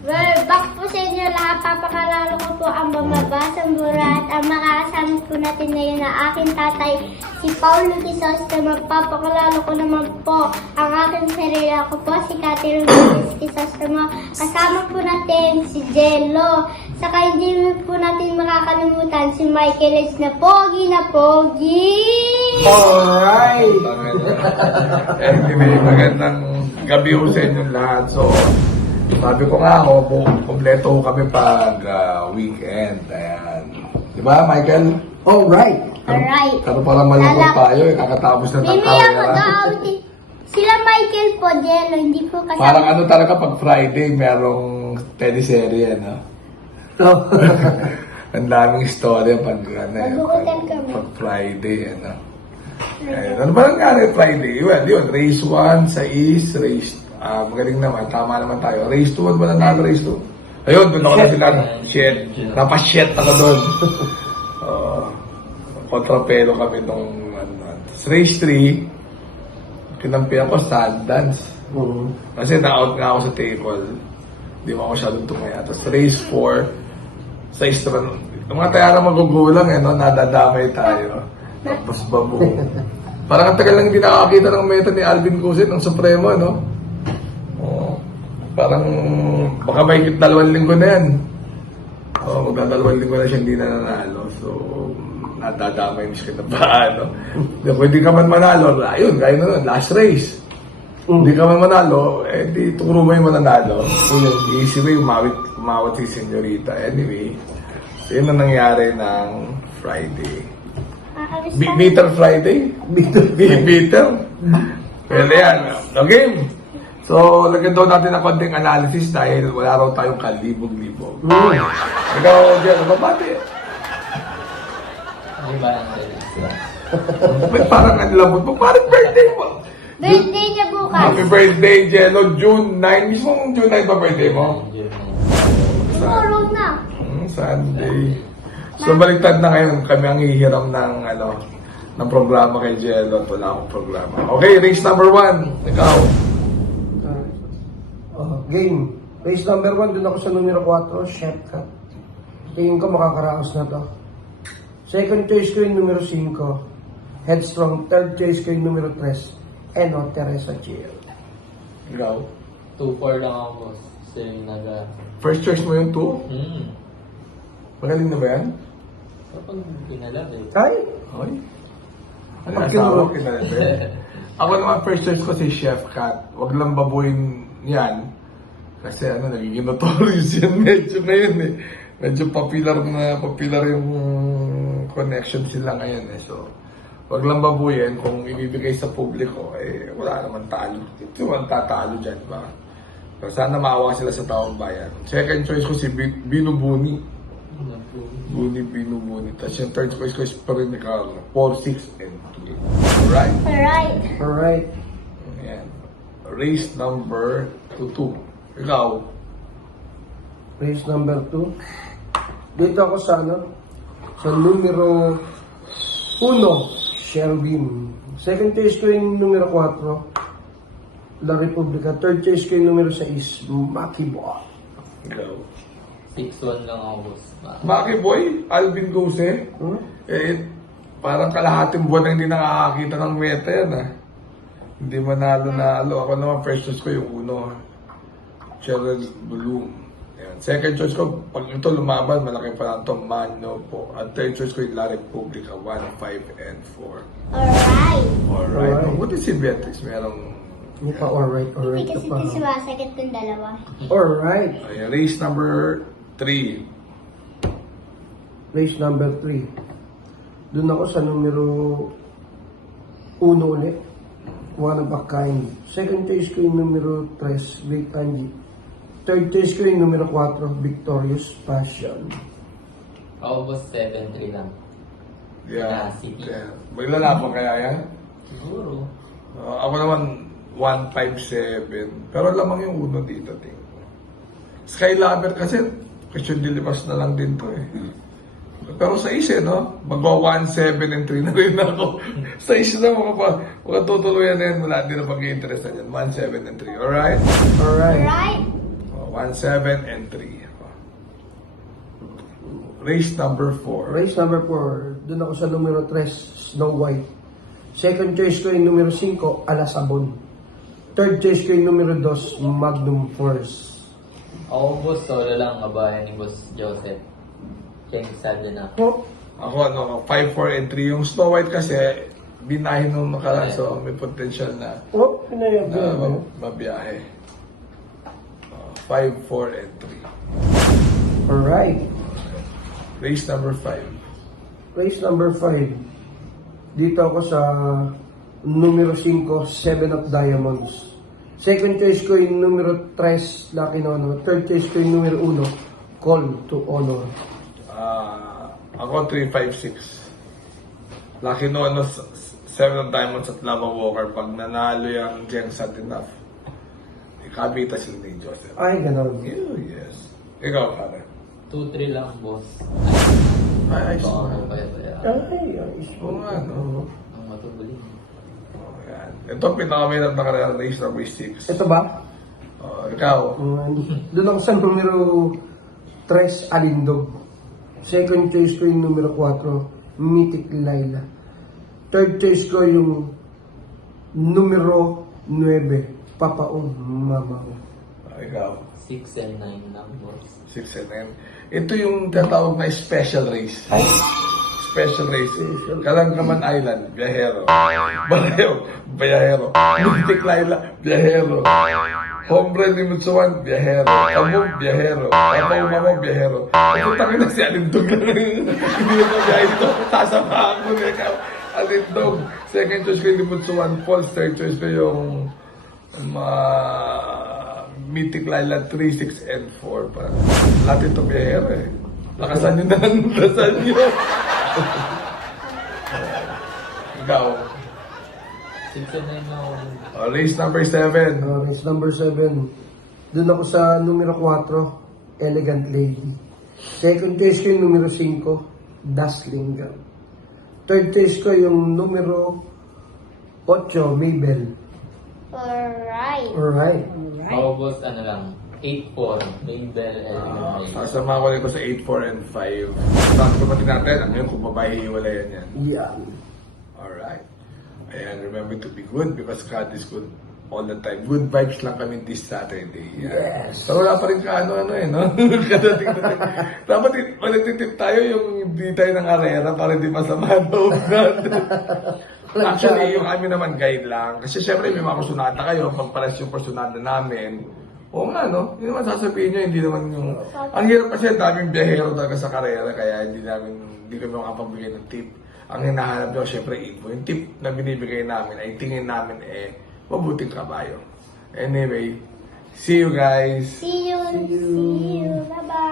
Well, back po sa inyo lahat, papakalalo ko po ang Mamabasang Burat. Ang makakasama po natin ngayon na aking tatay, si Paulo Crisostomo. Papakalalo ko naman po ang aking sarili. Ako po si Catherine Crisostomo. Kasama po natin si Jello. Saka hindi po natin makakalimutan si Michael Edge na pogi na pogi. Alright! Anyway, magandang gabi ho sa inyong lahat. So, sabi ko nga ako, kompleto ho kami pag weekend. Ayan. Di ba, Michael? Alright! Alright. Pero parang malungkot tayo eh. Kakatapos na ng Mimi ako kawera. daw. Sila Michael po, Jello, hindi po kasama. Parang ano talaga pag Friday, merong teleserye, no? Oh. Ang daming istorya pag, Mag-hotel kami. pag Friday, ano. Eh, ano ba nangyari Friday? Well, yun, race 1 sa East, race, magaling naman, tama naman tayo. Race 2, ano ba nanalo race 2? Ayun, doon ako na sila, shit, napashit ako doon. Kontrapelo kami nung, Tapos race 3, kinampi ako, Sundance. Kasi na-out nga ako sa table. Hindi mo ako masyadong tumaya. Tapos race 4, sa Istran, yung mga tayara magugulang, no? Nadadamay tayo. Tapos babu. Parang ang tagal lang hindi nakakita ng meta ni Alvin Cusit ng Supremo, no? Oh, parang baka may 2 linggo na yan. Oh, magdadalawang linggo na siya hindi na nanalo. So, nadadamay ni siya na paano. Kung hindi ka man manalo, ayun, gaya na nun, last race. Hindi ka man manalo, eh di turo mo yung mananalo. Easy way, umawat si Senyorita. Anyway, yun ang nangyari ng Friday. Bitter Friday? Bitter? Well, yan. Okay. So, lagyan daw natin ng konting analysis dahil wala raw tayong kalibog-libog. Ikaw, Jen, mabati. Hindi ba ang Ba't parang ang lambot mo? Parang birthday mo. Birthday niya bukas. Happy birthday, Jello. June 9. Mismo June 9 pa birthday mo? Tomorrow na. Sunday. So, baliktad na ngayon. Kami ang hihiram ng, ng programa kay Jello. Wala akong programa. Okay, race number 1. Ikaw. Game. Race number 1, dun ako sa numero 4, Chef Cut. Tingin ko makakaraos na to. Second choice ko yung numero 5, Headstrong. Third choice ko yung numero 3, Eno Teresa Chill. Ikaw. 2-4 lang ako, boss. Kasi yung First choice mo yung 2? Magaling na ba yan? Kapag pinalag eh. Ay! Hoy. Ano Pag asawa kinuro. ko kinalabi? Ako naman first choice ko si Chef Cat. Huwag lang babuin yan. Kasi nagiging notorious yan medyo ngayon eh. Medyo popular yung connection sila ngayon eh. So, huwag lang babuyin kung ibibigay sa publiko, eh wala naman talo. Ito ang tatalo dyan, ba? So, sana maawa sila sa taong bayan. Second choice ko si Binubuni. Binubuni. Tapos yung third choice ko is Perinical. 4, 6, and 2. Alright? Alright. Alright. Ayan. Race number 2. Ikaw. Race number 2. Dito ako sa sa numero 1, Shelvin. Second choice ko yung numero 4, La Republica. Third choice ko yung numero 6, Makibo. Ikaw. 6-1 lang ako, boss. Maki boy, Alvin Gose. Eh, parang kalahating buwan na hindi nakakakita ng meta yan ah. Hindi manalo-nalo. Ako naman first choice ko yung 1, Cheryl Bloom. Ayan. Second choice ko, pag ito lumaban, malaking panalo Mano po. At third choice ko yung La Republica, 1, 5, and 4. Alright. Alright. Alright. Buti si Beatrice, merong... Hindi pa alright, Hindi alright ka kasi pa. sumasagot kong dalawa. Alright. Ayan, race number 3. Race number 3. Doon ako sa numero 1 ulit. One of a kind. Second choice ko yung numero 3, Great Angie. Third choice ko yung numero 4, Victorious Passion. Ako, boss, 7-3 lang. Yeah. City. Yeah. Maglalaban kaya yan? Siguro. Ako naman 157. Pero lamang yung uno dito, tingin ko. Skylover kasi, question dilipas na lang din to eh. Pero sa isa, no? Magwa 1, 7, and 3 na rin ako. Sa isa na makatutuluyan na yan. Wala din na pag-i-interest na yan. 1, 7, and 3. Alright? Alright. Alright. 1, 7, and 3. Race number 4. Race number 4, doon ako sa numero 3, Snow White. Second choice ko yung numero 5, Alasabon. Third choice ko yung numero 2, Magnum Force. Ako, boss, solo lang kabayan ni Boss Joseph. Cheng Sadena. Oh, Ako, 5, 4, and 3. Yung Snow White kasi, binahin nung nakaraan, so may potential na pinayag na mabiyahe. 5, 4, and 3. Alright. Race number 5. Race number 5. Dito ako sa numero 5, 7 of Diamonds. Second choice ko yung numero 3, Lucky Nono. Third choice ko yung numero 1, Call to Honor. Ako 3, 5, 6. Lucky Nono, 7 of Diamonds at Lava Walker. Pag nanalo yung Jeng Sat enough, ikabita sila ni Joseph. Ay, ganon. Yes. Ikaw, pare. 2-3 lang, boss. Ay, Ito ako kaya Ay, ayos Oo nga, no? ang matubuli. Oh, yan. Ito ang pinakamahirap na karera, race number 6. Ito ba? Ikaw. Doon ako sa numero 3, Alindog. Second choice ko yung numero 4, Mythic Laila. Third choice ko yung numero 9, Papaong Mamao. Ikaw. 6 and 9 lang, boss. 6 and 9. Ito yung tatawag na special race. Special race. Kalangaman Island, biyahero. Barrio, biyahero. Mythic Laila, biyahero. Hombre ni Mutsuan, biyahero. Kamong, biyahero. Kapaw Mamong, biyahero. Ito takin na si Alindog lang. Hindi na biyahe ito. Sasamahan mo na ikaw. Alindog. Second choice ko yung Mutsuan Falls. Third choice ko yung Mythic Laila 3, 6, and 4 pa. Lahat ito biyahero eh. Lakasan nyo na lang, lakasan nyo. Ikaw. 6 and 9 lang ako. Race number 7. Race number 7. Doon ako sa numero 4, Elegant Lady. Second choice ko yung numero 5, Dazzling Gun. Third choice ko yung numero 8, Maybell. Alright. Alright. Ako, boss, ano lang, 8-4. Maybell, Elegant Lady. Sasama ko rin ko sa 8, 4, and 5. Saan ko pati natin, ang yun kung babae hiwalayan yan. Yan. Alright. And remember to be good because God is good all the time. Good vibes lang kami this Saturday. Yan. Yes. Pero wala pa rin ano eh, no? Kadating. Dapat magtitip tayo yung hindi tayo ng arera para di masama loob natin. Actually, yung kami naman guide lang. Kasi syempre may mga kursunada kayo, pagpares yung kursunada namin. Oo nga, no? Hindi naman sasabihin nyo, hindi naman yung... Ang hirap kasi, daming biyahero talaga sa karera, kaya hindi kami makapagbigay ng tip. Ang hinahanap nyo, syempre, info. Yung tip na binibigay namin ay tingin namin mabuting kabayo. Anyway, see you guys! See you. Bye-bye.